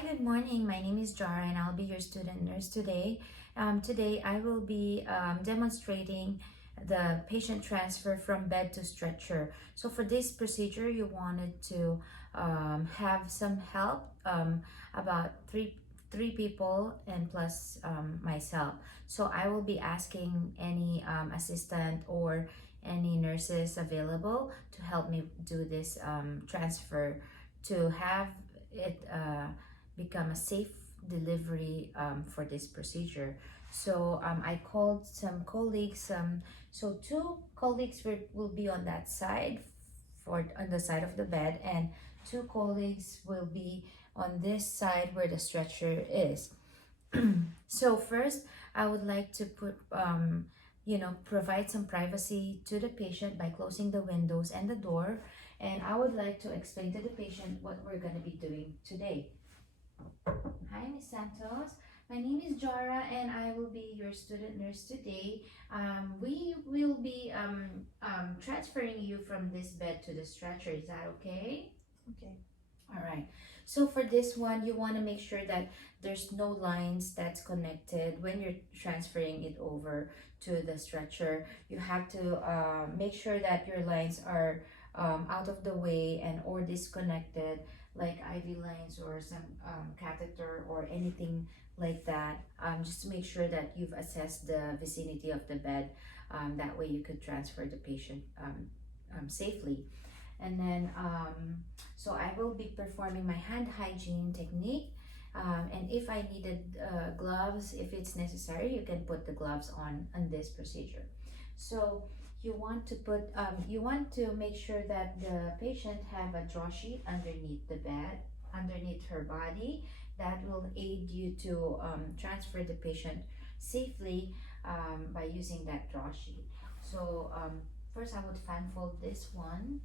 Hi, good morning. My name is Jara and I'll be your student nurse today. Today I will be demonstrating the patient transfer from bed to stretcher. So for this procedure, you wanted to have some help, about three people and plus myself. So I will be asking any assistant or any nurses available to help me do this transfer to have it become a safe delivery for this procedure. So I called some colleagues. So two colleagues will be on that side, for on the side of the bed, and two colleagues will be on this side where the stretcher is. So first, I would like to provide some privacy to the patient by closing the windows and the door. And I would like to explain to the patient what we're going to be doing today. Hi, Miss Santos. My name is Jara and I will be your student nurse today. We will be transferring you from this bed to the stretcher. Is that okay? Okay. All right. So for this one, you want to make sure that there's no lines that's connected when you're transferring it over to the stretcher. You have to make sure that your lines are out of the way and or disconnected, like IV lines or some catheter or anything like that. Just to make sure that you've assessed the vicinity of the bed. That way you could transfer the patient safely. And then so I will be performing my hand hygiene technique, and if I needed gloves, if it's necessary, you can put the gloves on this procedure. So you want to put you want to make sure that the patient have a draw sheet underneath the bed, underneath her body. That will aid you to transfer the patient safely by using that draw sheet. So first I would fan fold this one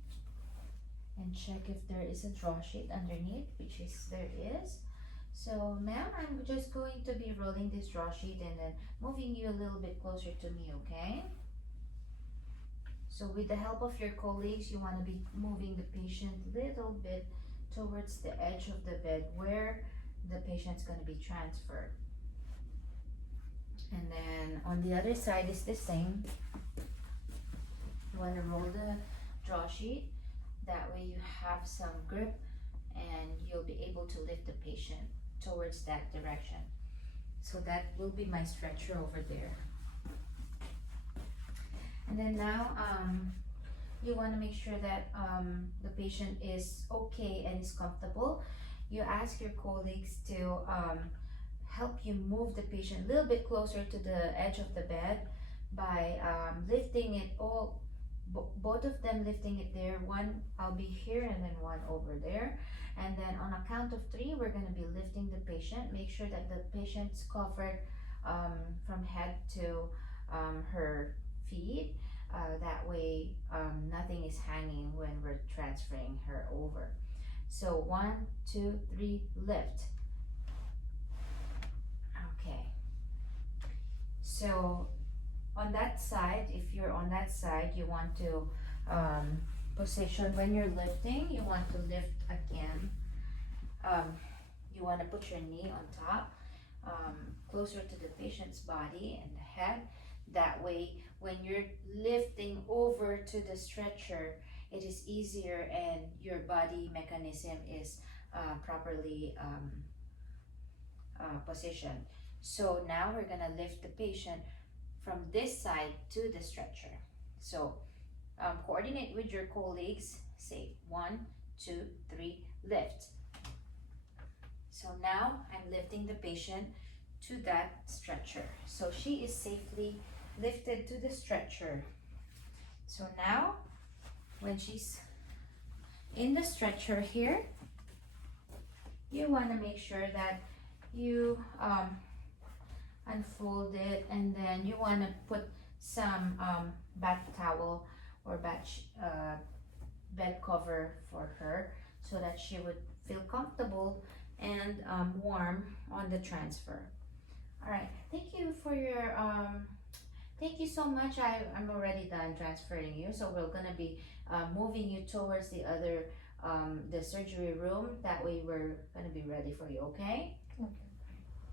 and check if there is a draw sheet underneath, which is there is. So ma'am, I'm just going to be rolling this draw sheet and then moving you a little bit closer to me, okay? So with the help of your colleagues, you want to be moving the patient a little bit towards the edge of the bed where the patient's going to be transferred. And then on the other side is the same. You want to roll the draw sheet. That way you have some grip and you'll be able to lift the patient towards that direction. So that will be my stretcher over there. And then now you want to make sure that the patient is okay and is comfortable. You ask your colleagues to help you move the patient a little bit closer to the edge of the bed by lifting it all, both of them lifting it there. One, I'll be here and then one over there. And then on a count of three, we're going to be lifting the patient. Make sure that the patient's covered from head to her feet. That way nothing is hanging when we're transferring her over. So 1, 2, 3, lift. Okay. So on that side, if you're on that side, you want to position when you're lifting, you want to lift again. You want to put your knee on top, closer to the patient's body and the head. That way, when you're lifting over to the stretcher, it is easier and your body mechanism is properly positioned. So now we're gonna lift the patient from this side to the stretcher. So coordinate with your colleagues, say 1, 2, 3, lift. So now I'm lifting the patient to that stretcher. So she is safely lifted to the stretcher. So now when she's in the stretcher here, you want to make sure that you unfold it, and then you want to put some bath towel or bed cover for her so that she would feel comfortable and warm on the transfer. All right, thank you for your thank you so much. I'm already done transferring you, so we're gonna be moving you towards the other the surgery room. That way we're gonna be ready for you, okay? Okay.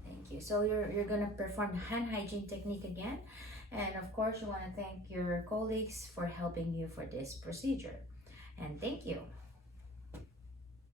Thank you. So you're gonna perform the hand hygiene technique again, and of course you want to thank your colleagues for helping you for this procedure, and thank you.